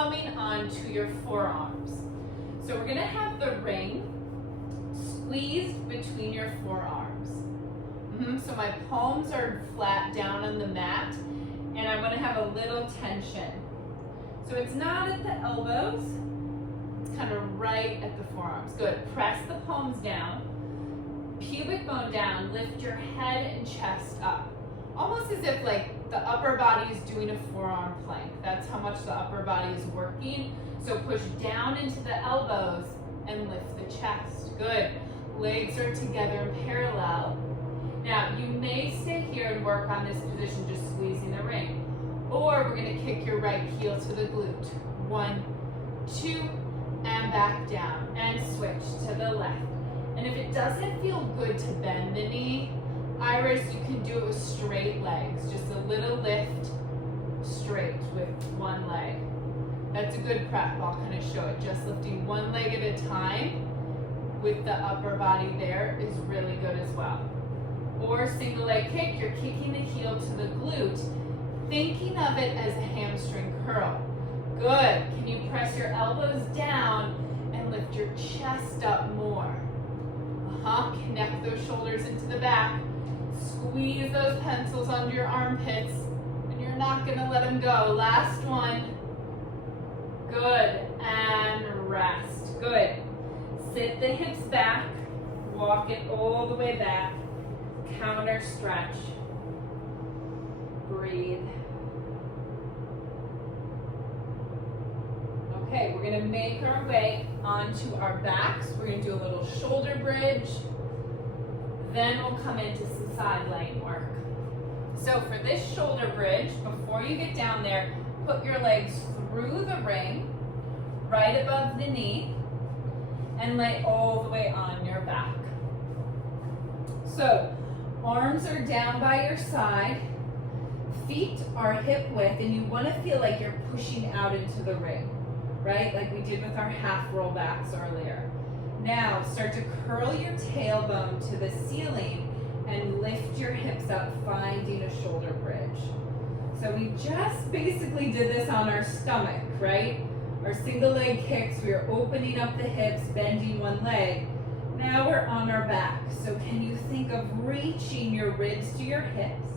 coming onto your forearms. So we're gonna have the ring squeezed between your forearms. So my palms are flat down on the mat, and I'm gonna have a little tension. So it's not at the elbows, it's kind of right at the forearms. Good, press the palms down, pubic bone down, lift your head and chest up. Almost as if like the upper body is doing a forearm plank. That's how much the upper body is working. So push down into the elbows and lift the chest. Good. Legs are together and parallel. Now you may stay here and work on this position, just squeezing the ring. Or we're gonna kick your right heel to the glute. 1, 2, and back down. And switch to the left. And if it doesn't feel good to bend the knee, Iris, you can do it with straight legs. Just a little lift straight with one leg. That's a good prep. I'll kind of show it. Just lifting one leg at a time with the upper body there is really good as well. Or single leg kick, you're kicking the heel to the glute, thinking of it as a hamstring curl. Good. Can you press your elbows down and lift your chest up more? Connect those shoulders into the back. Squeeze those pencils under your armpits, and you're not gonna let them go. Last one. Good, and rest. Good. Sit the hips back, walk it all the way back, counter stretch. Breathe. Okay, we're gonna make our way onto our backs. We're gonna do a little shoulder bridge. Then we'll come into some side leg work. So for this shoulder bridge, before you get down there, put your legs through the ring, right above the knee, and lay all the way on your back. So arms are down by your side, feet are hip width, and you want to feel like you're pushing out into the ring, right? Like we did with our half roll backs earlier. Now, start to curl your tailbone to the ceiling and lift your hips up, finding a shoulder bridge. So we just basically did this on our stomach, right? Our single leg kicks, we are opening up the hips, bending one leg. Now we're on our back. So can you think of reaching your ribs to your hips,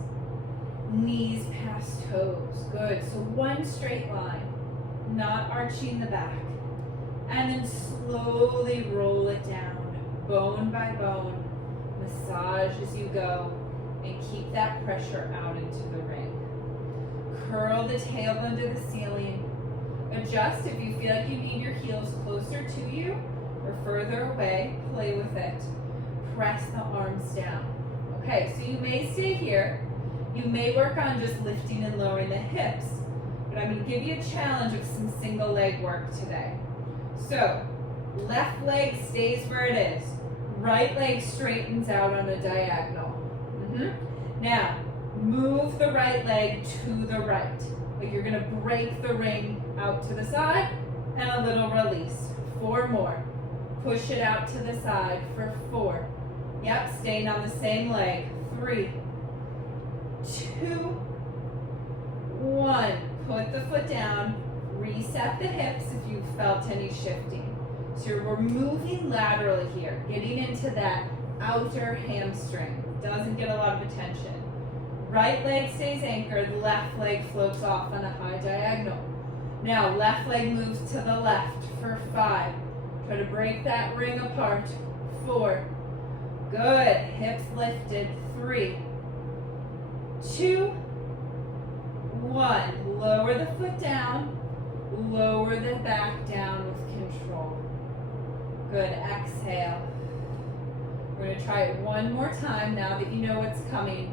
knees past toes? Good, so one straight line, not arching the back. And then slowly roll it down, bone by bone. Massage as you go, and keep that pressure out into the ring. Curl the tailbone to the ceiling. Adjust if you feel like you need your heels closer to you or further away. Play with it. Press the arms down. Okay, so you may stay here. You may work on just lifting and lowering the hips, but I'm going to give you a challenge of some single leg work today. So, left leg stays where it is. Right leg straightens out on a diagonal. Now, move the right leg to the right. Like you're gonna break the ring out to the side and a little release. 4 more. Push it out to the side for 4. Yep, staying on the same leg. 3, 2, 1. Put the foot down. Reset the hips if you felt any shifting. So we're moving laterally here, getting into that outer hamstring. Doesn't get a lot of attention. Right leg stays anchored, left leg floats off on a high diagonal. Now left leg moves to the left for 5. Try to break that ring apart. 4. Good, hips lifted. 3, 2, 1. Lower the foot down. Lower the back down with control. Good, exhale. We're going to try it one more time now that you know what's coming.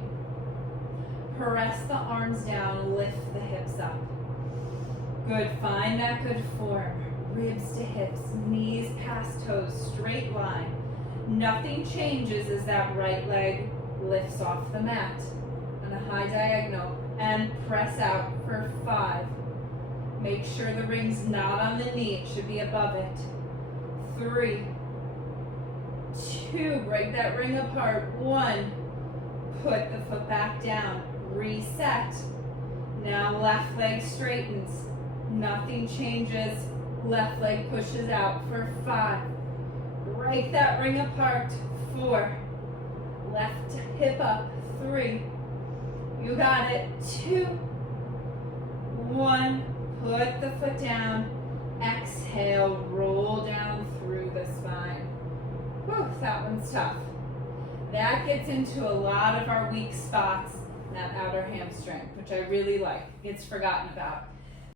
Press the arms down, lift the hips up. Good, find that good form. Ribs to hips, knees past toes, straight line. Nothing changes as that right leg lifts off the mat on a high diagonal. And press out for 5. Make sure the ring's not on the knee, it should be above it. 3, 2, break that ring apart. 1, put the foot back down. Reset. Now left leg straightens, Nothing changes. Left leg pushes out for 5. Break that ring apart. 4. Left hip up. 3. You got it. 2. 1. Put the foot down. Exhale. Roll down through the spine. Whew, that one's tough. That gets into a lot of our weak spots, that outer hamstring, which I really like. Gets forgotten about.